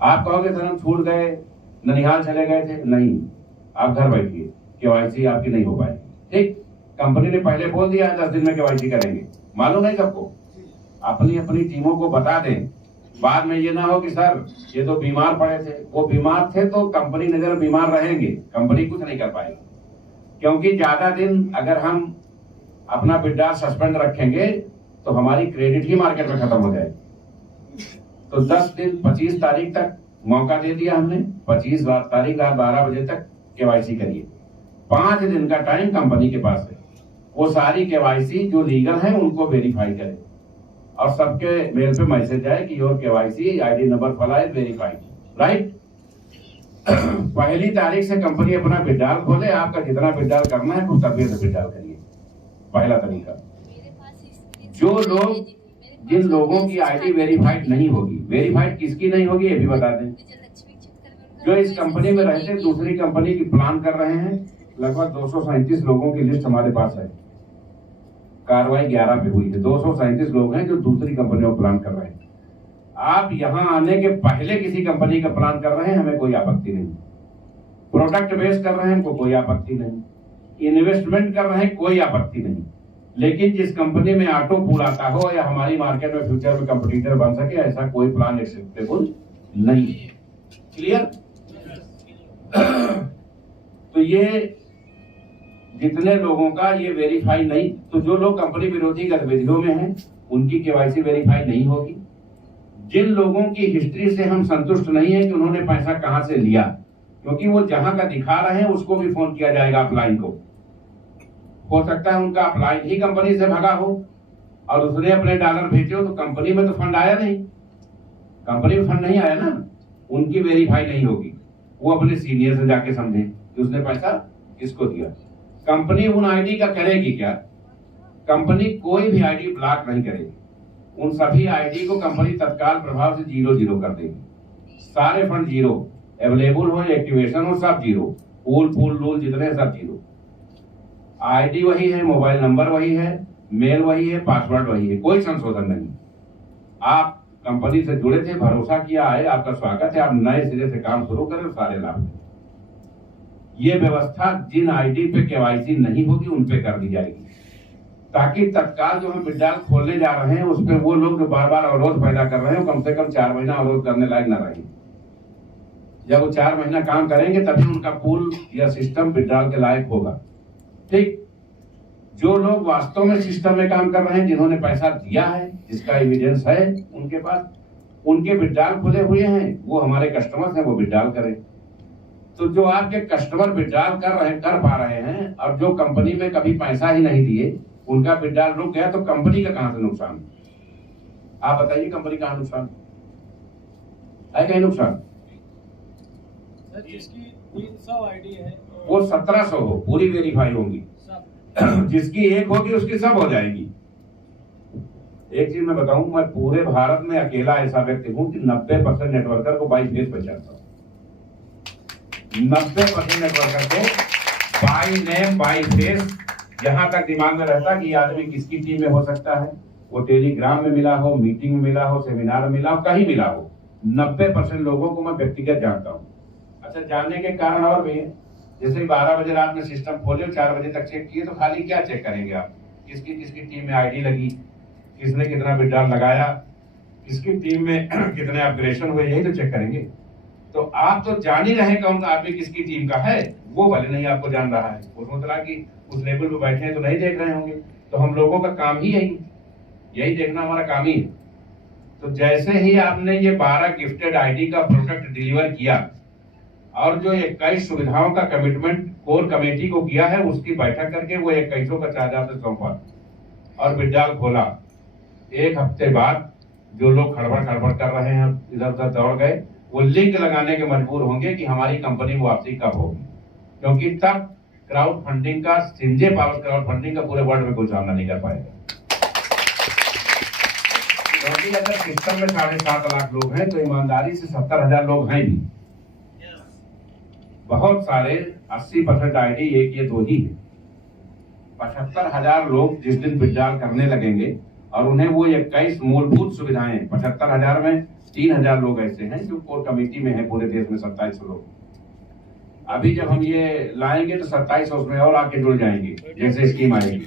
आप कहोगे सर हम छूट गए, ननिहाल चले गए थे, नहीं, आप घर बैठिए, केवाईसी आपकी नहीं हो पाएगी। ठीक, कंपनी ने पहले बोल दिया है 10 दिन में केवाईसी करेंगे, मालूम है सबको। अपनी अपनी टीमों को बता दें, बाद में ये ना हो कि सर ये तो बीमार पड़े थे, वो बीमार थे तो कंपनी नजर बीमार रहेंगे, कंपनी कुछ नहीं कर पाएगी। क्योंकि ज्यादा दिन अगर हम अपना विड्रॉल सस्पेंड रखेंगे तो हमारी क्रेडिट ही मार्केट में खत्म हो जाएगी। तो 10 दिन 25 तारीख तक मौका दे दिया हमने, 25 तारीख रात 12 बजे तक केवाईसी करिए। 5 दिन का टाइम कंपनी के पास है, वो सारी केवाईसी जो लीगल है उनको वेरीफाई करे और सबके मेल पे मैसेज आए कि योर केवाईसी आईडी नंबर फला है वेरीफाइड, राइट। पहली तारीख से कंपनी अपना विड्रॉल खोले, आपका जितना विड्रॉल करना है कुछ तभी से विड्रॉल करिए। पहला तरीका। जो लोग, जिन लोगों की आईडी वेरीफाइड नहीं होगी, वेरीफाइड किसकी नहीं होगी ये भी बता दें। जो इस कंपनी में रहते दूसरी कंपनी की प्लान कर रहे हैं, लगभग 237 लोगों की लिस्ट हमारे पास है, कार्रवाई 11 पे हुई है। 237 लोग हैं जो दूसरी कंपनियों को प्लान कर रहे हैं। आप यहां आने के पहले किसी कंपनी का प्लान कर रहे हैं, हमें कोई आपत्ति नहीं। प्रोडक्ट बेस कर रहे हैं, हमको कोई आपत्ति नहीं। इन्वेस्टमेंट कर रहे हैं, कोई आपत्ति नहीं। लेकिन जिस कंपनी में ऑटो पूल आता हो या हमारी मार्केट में फ्यूचर में कंपटीटर बन सके, ऐसा कोई प्लान एक्सेप्टेबल नहीं। क्लियर? तो ये जितने लोगों का ये वेरीफाई नहीं, तो जो लोग कंपनी विरोधी गतिविधियों में हैं उनकी केवाईसी वेरीफाई नहीं होगी। जिन लोगों की हिस्ट्री से हम संतुष्ट नहीं है कि उन्होंने पैसा कहां से लिया, क्योंकि वो जहां का दिखा रहे हैं उसको भी फोन किया जाएगा अपलाइन को। हो सकता है उनका अपलाइन ही कंपनी से भगा हो और उसने अपने डॉलर भेजे हो, तो कंपनी में तो फंड आया नहीं, कंपनी में फंड नहीं आया ना, उनकी वेरीफाई नहीं होगी। वो अपने सीनियर से जाके समझे कि उसने पैसा किसको दिया। कंपनी उन आईडी का करेगी क्या? कंपनी कोई भी आईडी ब्लॉक नहीं करेगी, उन सभी आईडी को कंपनी तत्काल प्रभाव से 0 कर देगी। सारे फंड 0, अवेलेबल हो, एक्टिवेशन हो, सब 0, पूल रूल जितने सब 0। आईडी वही है, मोबाइल नंबर वही है, मेल वही है, पासवर्ड वही है, कोई संशोधन नहीं। आप कंपनी से जुड़े थे, भरोसा किया है, आपका स्वागत है, आप नए सिरे से काम शुरू करें, सारे लाभ लें। ये व्यवस्था जिन आईडी पे केवाईसी नहीं होगी उन पे कर दी जाएगी, ताकि तत्काल जो हम विड्रॉल खोलने जा रहे हैं उस पे वो लोग जो बार बार अवरोध पैदा कर रहे हैं कम से कम 4 महीना अवरोध करने लायक न रहे। जब वो 4 महीना काम करेंगे तभी उनका पूल या सिस्टम विड्रॉल के लायक होगा। ठीक, जो लोग वास्तव में सिस्टम में काम कर रहे हैं, जिन्होंने पैसा दिया है, जिसका एविडेंस है उनके पास, उनके विड्रॉल खुले हुए हैं, वो हमारे कस्टमर्स हैं, वो विड्रॉल करें। तो जो आपके कस्टमर विड्रॉल कर पा रहे हैं और जो कंपनी में कभी पैसा ही नहीं दिए, उनका विड्रॉल रुक गया, तो कंपनी का कहां से नुकसान? आप बताइए, कंपनी कहां नुकसान है? कहीं नुकसान? जिसकी 300 आईडी है वो 1700 हो, पूरी वेरीफाई होंगी। जिसकी एक होगी उसकी सब हो जाएगी। एक चीज मैं बताऊं, मैं पूरे भारत में अकेला ऐसा व्यक्ति हूं कि 90% नेटवर्कर को बाई फेस पहचानता हूं। 90% नेटवर्कर को बाई नेम बाई फेस, जहां तक दिमाग में रहता कि आदमी किसकी टीम में हो सकता है, वो टेलीग्राम में मिला हो, मीटिंग में मिला हो, सेमिनार में मिला हो, कहीं मिला हो, 90% लोगों को मैं व्यक्तिगत जानता हूं। अच्छा, जानने के कारण और भी है, जैसे 12 बजे रात में सिस्टम खोले, 4 बजे तक चेक किए, तो खाली क्या चेक करेंगे आप? किसकी किसकी टीम में आईडी लगी, किसने कितना विड्रॉल लगाया, किसकी टीम में कितने अपग्रेडेशन हुए, यही तो चेक करेंगे। तो आप तो जान ही रहे कौन सा आदमी किसकी टीम का है, वो भले नहीं आपको जान रहा है, वो सोच रहा कि उस लेवल पे बैठे हैं तो नहीं देख रहे होंगे। तो हम लोगों का काम ही यही देखना हमारा काम ही है। तो जैसे ही आपने ये 12 गिफ्टेड आईडी का प्रोडक्ट डिलीवर किया और जो 21 सुविधाओं का कमिटमेंट कोर कमेटी को किया है, उसकी बैठक करके वो 21 का चार्ज आपसे सौंपा और विड्रॉल खोला, 1 हफ्ते बाद जो लोग खड़बड़ कर रहे हैं, इधर उधर दौड़ गए, वो लिंक लगाने के मजबूर होंगे कि हमारी कंपनी वापसी कब होगी, क्योंकि तब क्राउड फंडिंग का, सिंजे पावर क्राउड फंडिंग का पूरे वर्ल्ड में कोई सामना नहीं कर पाएगा। क्योंकि अगर सिस्टम में 7.5 लाख लोग हैं तो ईमानदारी से 70,000 लोग हैं भी। बहुत सारे 80% आईडी 1 या 2 ही है। 75,000 लोग जिस दिन विड्रॉल करने लगेंगे और उन्हें वो 21 मूलभूत सुविधाएं, 75,000 में 3000 लोग ऐसे हैं जो कोर कमेटी में हैं पूरे देश में, 2700 लोग। अभी जब हम ये लाएंगे तो 2700 उसमें और आके जुड़ जाएंगे जैसे स्कीम आएगी।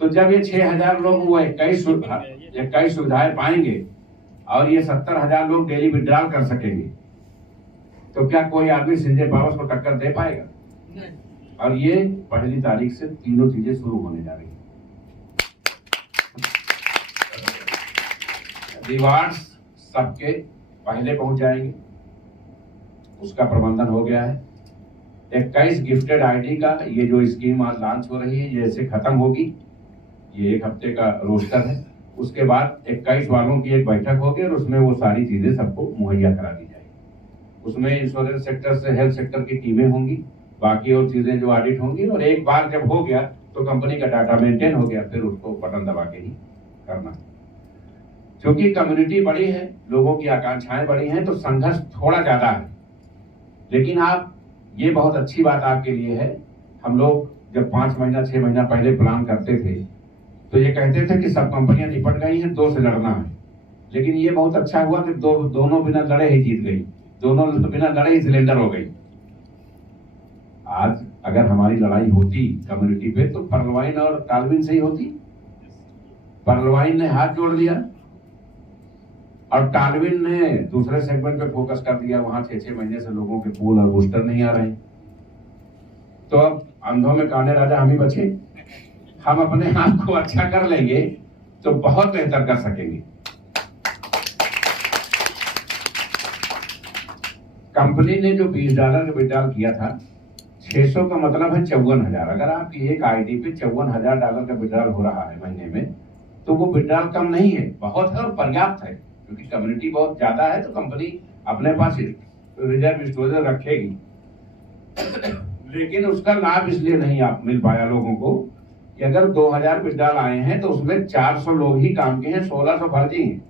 तो जब ये 6000 लोग वो 21 सुविधाएं पाएंगे और ये 70,000 लोग डेली विड्रॉल कर सकेंगे, तो क्या कोई आदमी संजय पावर्स को टक्कर दे पाएगा? और ये 1 तारीख से तीनों चीजें शुरू होने जा रही हैं। रिवार्ड्स सबके पहले पहुंच जाएंगे, उसका प्रबंधन हो गया है। 21 गिफ्टेड आईडी का ये जो स्कीम आज लॉन्च हो रही है, जैसे खत्म होगी, ये 1 हफ्ते का रोस्टर है, उसके बाद 21 वालों की एक बैठक होगी और उसमें वो सारी चीजें सबको मुहैया करा दी जाएगी। उसमें इंश्योरेंस सेक्टर से हेल्थ सेक्टर की टीमें होंगी, बाकी और चीजें जो ऑडिट होंगी, और एक बार जब हो गया तो कंपनी का डाटा मेंटेन हो गया, फिर उसको बटन दबा के ही करना। क्योंकि कम्युनिटी बड़ी है, लोगों की आकांक्षाएं बड़ी हैं, तो संघर्ष थोड़ा ज्यादा है। लेकिन आप, ये बहुत अच्छी बात आपके लिए है, हम लोग जब 5 महीना 6 महीना पहले प्लान करते थे तो ये कहते थे कि सब कंपनियां निपट गई हैं, 2 से लड़ना है। लेकिन ये बहुत अच्छा हुआ कि दोनों बिना लड़े ही जीत गई, दोनों बिना लड़े ही सिलेंडर हो गई। आज अगर हमारी लड़ाई होती कम्युनिटी पे तो पर्लवाइन और टालविन से ही होती। पर्लवाइन ने हाथ जोड़ दिया और टालविन ने दूसरे सेगमेंट पे फोकस कर दिया, वहां 6-6 महीने से लोगों के पूल और बूस्टर नहीं आ रहे। तो अब अंधों में काने राजा हम ही बचे। हम अपने आप को अच्छा कर लेंगे तो बहुत बेहतर कर सकेंगे। कंपनी ने जो $20 का विड्रॉल किया था, 600 का मतलब है 54,000। अगर आपकी एक आईडी पे $54,000 का विड्रॉल हो रहा है महीने में, तो वो विड्रॉल कम नहीं है, बहुत है और पर्याप्त है। क्योंकि कम्युनिटी बहुत ज्यादा है तो कंपनी अपने पास रिजर्व स्टोरेज रखेगी। लेकिन उसका लाभ इसलिए नहीं आप मिल पाया लोगों को कि अगर 2000 विड्रॉल आए हैं तो उसमें 400 लोग ही काम के हैं, 1600 फर्जी हैं।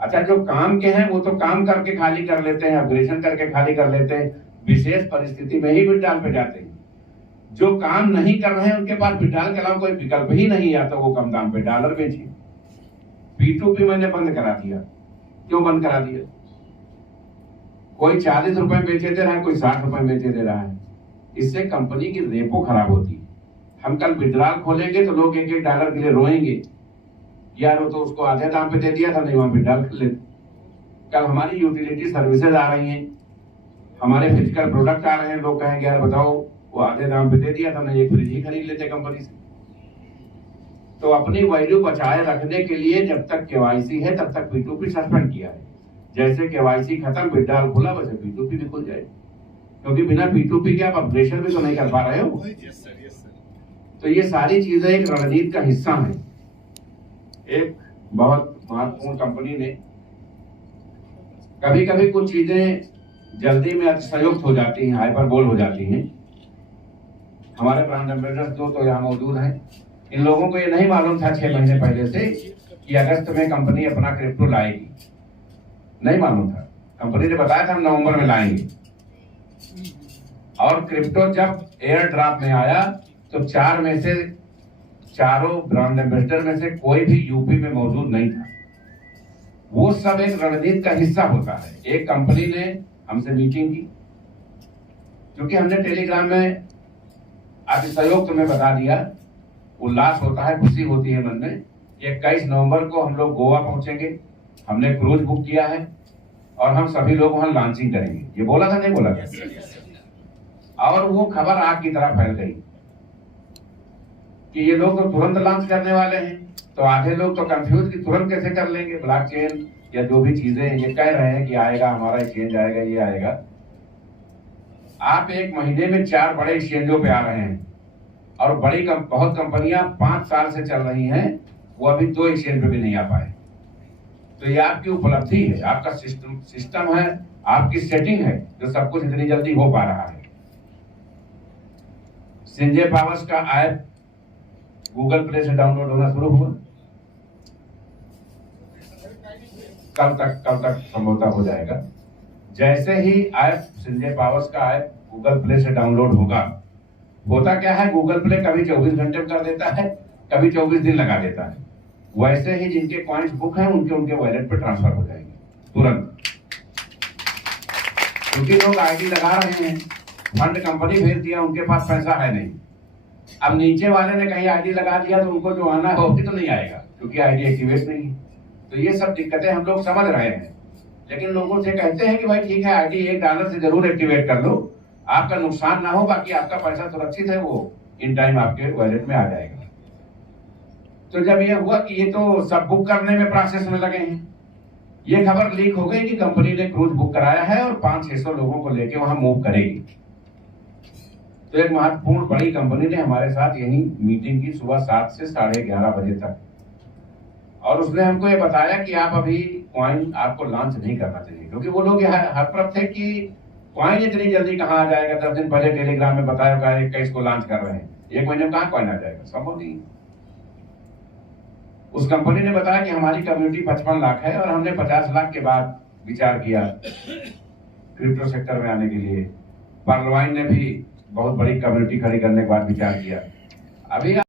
अच्छा, जो काम के हैं वो तो काम करके खाली कर लेते हैं, अपग्रेडेशन करके खाली कर लेते हैं, विशेष परिस्थिति में ही विड्रॉल पे जाते हैं। जो काम नहीं कर रहे हैं उनके पास विड्रॉल के अलावा कोई विकल्प ही नहीं, या तो वो कम दाम पे डॉलर बेचे। P2P मैंने बंद करा दिया। क्यों बंद करा दिया? कोई 40 रुपए बेचे दे रहा है, कोई 60 रुपए बेचे दे रहा है। इससे कंपनी की रेपो खराब होती है। हम कल विड्रॉल खोलेंगे तो लोग $1-1 के लिए रोएंगे, यार वो तो उसको आधे दाम पे दे दिया था, नहीं वहां विड्रॉल कर लेते। कल हमारी यूटिलिटी सर्विसेज आ रही हैं, हमारे फिजिकल प्रोडक्ट आ रहे हैं, लोग कहेंगे यार बताओ वो आधे दाम पे दे दिया था, नहीं एक फ्रिज ही खरीद लेते कंपनी से। तो अपनी वैल्यू बचाए रखने के लिए जब तक केवाईसी है तब तक P2P सस्पेंड किया है। जैसे केवाईसी खत्म, विड्रॉल खुला, वैसे P2P भी खुल जाए। क्योंकि बिना P2P के आप अपग्रेडेशन भी तो नहीं कर पा रहे हो। तो ये सारी चीजें एक रणनीति का हिस्सा है। एक बहुत महत्वपूर्ण कंपनी ने कभी कभी कुछ चीजें जल्दी में अतिशयोक्त हो जाती हैं, हाइपरबोल हो जाती हैं। हमारे ब्रांड एम्बेसडर 2 तो यहाँ मौजूद हैं। इन लोगों को ये नहीं मालूम था 6 महीने पहले से कि अगस्त में कंपनी अपना क्रिप्टो लाएगी, नहीं मालूम था। कंपनी ने बताया था हम नवंबर में लाएंगे, और क्रिप्टो जब एयर ड्रॉप में आया तो 4 में से चारों ब्रांड एम्बेसडर में से कोई भी यूपी में मौजूद नहीं था। वो सब एक रणनीति का हिस्सा होता है। एक कंपनी ने हमसे मीटिंग की, क्योंकि हमने टेलीग्राम में अतिशयोक्त में बता दिया, उल्लास होता है, खुशी होती है मन में। 21 नवंबर को हम लोग गोवा पहुंचेंगे, हमने क्रूज बुक किया है और हम सभी लोग वहां लॉन्चिंग करेंगे। ये बोला था, नहीं बोला था? और वो खबर आग की तरह फैल गई कि ये लोग तो तुरंत लॉन्च करने वाले हैं। तो आधे लोग तो कंफ्यूज कि तुरंत कैसे कर लेंगे, ब्लॉकचेन या जो भी चीजें ये कह रहे हैं कि आएगा, हमारा एक्सचेंज आएगा, ये आएगा। आप 1 महीने में 4 बड़े एक्सचेंजों पे आ रहे हैं, और बहुत कंपनियां 5 साल से चल रही हैं, वो अभी 2 एक्सचेंज पे भी नहीं आ पाए। तो ये आपकी उपलब्धि है, आपका सिस्टम है, आपकी सेटिंग है, जो सब कुछ इतनी जल्दी हो पा रहा है। संजय पावर्स का ऐप गूगल प्ले से डाउनलोड होना शुरू हुआ, कल तक संभवतः हो जाएगा। जैसे ही ऐप संजय पावर्स का ऐप गूगल प्ले से डाउनलोड होगा, होता क्या है, गूगल प्ले कभी 24 घंटे में कर देता है, कभी 24 दिन लगा देता है। वैसे ही जिनके कॉइन्स बुक हैं उनके वॉलेट पे ट्रांसफर हो जाएंगे। तुरंत, क्योंकि लोग आईडी लगा रहे हैं, फंड कंपनी भेज दिया, उनके पास पैसा है नहीं। अब नीचे वाले ने कहीं आईडी लगा दिया तो उनको जो आना है वो भी तो नहीं आएगा, क्योंकि आईडी एक्टिवेट नहीं है। तो ये सब दिक्कतें हम लोग समझ रहे हैं, लेकिन लोगों से कहते हैं कि भाई ठीक है, आईडी $1 से जरूर एक्टिवेट कर लो, आपका नुकसान ना हो, बाकी आपका पैसा सुरक्षित है, वो इन टाइम आपके वॉलेट में आ जाएगा। तो जब ये हुआ कि ये तो सब बुक करने में प्रोसेस में लगे हैं, ये खबर लीक हो गई कि कंपनी ने क्रूज बुक कराया है और 500-600 लोगों को लेके वहां मूव करेगी। तो एक महत्वपूर्ण बड़ी कंपनी ने हमारे साथ यही मीटिंग की सुबह 7 से 11:30 बजे तक, और उसने हमको ये बताया कि आप अभी कॉइन आपको लॉन्च नहीं करना चाहिए, क्योंकि वो लोग यहाँ हर तरफ थे कि कॉइन इतनी जल्दी कहाँ आ जाएगा। 10 दिन पहले टेलीग्राम में बताया 21 को लॉन्च कर रहे हैं, 1 महीने में कहाँ कॉइन आ जाएगा, संभव नहीं। उस कंपनी ने बताया कि हमारी कम्युनिटी 55 लाख है और हमने 50 लाख के बाद विचार किया क्रिप्टो सेक्टर में आने के लिए। पर्लवाइन ने भी बहुत बड़ी कम्युनिटी खड़ी करने के बाद विचार किया। अभी